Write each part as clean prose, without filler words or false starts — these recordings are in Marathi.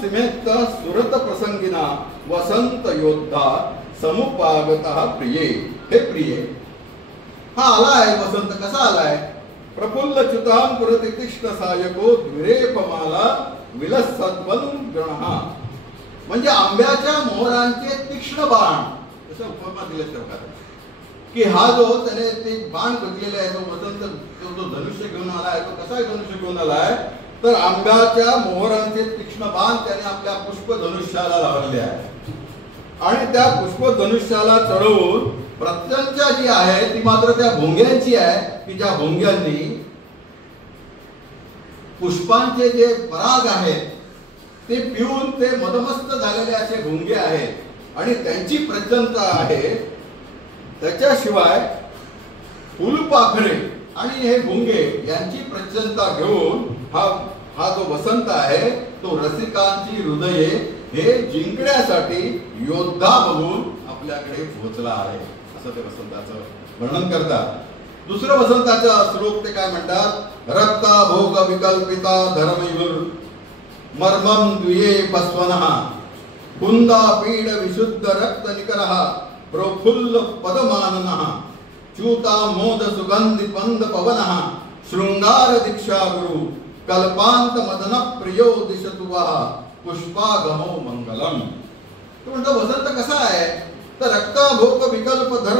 सीमेत सुरत प्रसंगिना वसंत योद्धा समुपागतः प्रिये. हे प्रिये, हा आलाय वसंत. कसा आलाय? प्रफुल्ल च्युतां पुरति तीक्ष्ण सायको द्विरेपमाला विलसद्वन् गणः. म्हणजे आंब्याच्या मोहरांचे तीक्ष्ण बाण, असं उपमा दिलं सरकार की हा जो त्याने ते बाण बघलेले आहे, तो वसंत जो धनुष्य घेऊन आलाय, तो कसा धनुष्य घेऊन आलाय? तर आंब्याच्या मोहरांचे तीक्ष्ण बाण त्याने आपल्या पुष्पधनुष्याला लावलेले आहे. आणि त्या पुष्पधनुष्याला चढवून प्रत्यंचा जी आहे ती मात्र त्या भोंग्यांची आहे, की ज्या भोंग्यांनी पुष्पांचे जे पराग आहेत ते पिऊन ते मदमस्त झालेले असे भोंगे आहेत आणि त्यांची प्रचंडता आहे. त्याच्याशिवाय फुलपाखरे आणि हे भोंगे यांची प्रचंडता घेऊन हा जो वसंत आहे तो रसिकांची हृदये हे जिंकण्यासाठी योद्धा बघून आपल्याकडे पोहोचला आहे, असं ते वसंताचं वर्णन करतात. दुसरं वसंताचा श्लोक ते काय म्हणतात? रक्ता भोग विकल्पिता धर्मयुर मर्मम द्विये पस्वनः कुंदा पीड विशुद्ध रक्त निकरः प्रफुल्ल पदमाननः च्युता मोद सुगंधि पंद पवनः शृंगार दीक्षा गुरु कल्पांत मदन प्रियो दिशतु वः पुष्पागमो मंगलम. तो म्हणतो वसंत कसा आहे? तर रक्ता भोग विकल्पधर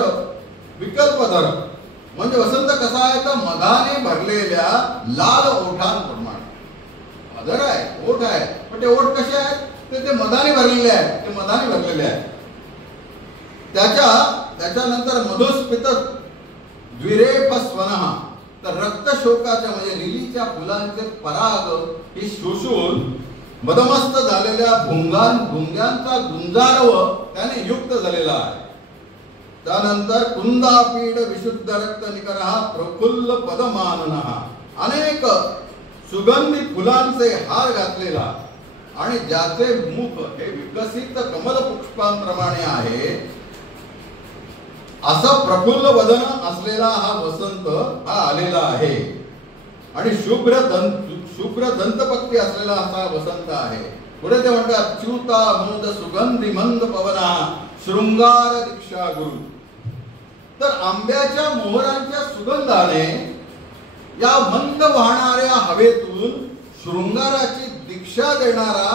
म्हणजे वसंत कसा आहे? तर मधाने भरलेल्या लाल ओठांप्रमाणे. अधर आहे, ओठ आहे, पण ते ओठ कसे आहेत? ते मधाने भरलेले आहेत, ते मधाने भरलेले आहेत. त्याच्यानंतर मधुस्पित द्विरेपस्वनः, तर रक्तशोकाच्या म्हणजे लिलीच्या फुलांचे पराग हे शोषून मदमस्त झालेल्या भुंग्यांचा गुंजारव त्याने युक्त झालेला आहे. त्यानंतर कुंदापीड विशुद्ध रक्त निकरः प्रफुल्ल पदमाननः, अनेक सुगंधी फुलांचे हार घातलेला आणि ज्याचे मुख हे विकसित कमल पुष्पांप्रमाणे आहे, असं प्रफुल्ल वदन असलेला हा वसंत हा आलेला आहे. आणि शुभ्र दंतपक्ती असलेला असा वसंत आहे. पुढे ते म्हणतात च्युता मोद सुगंधी मंद पवना शृंगार दीक्षा गुरु. तर आंब्याच्या मोहरांच्या सुगंधाने या मंद वाहणाऱ्या हवेतून शृंगाराची दीक्षा देणारा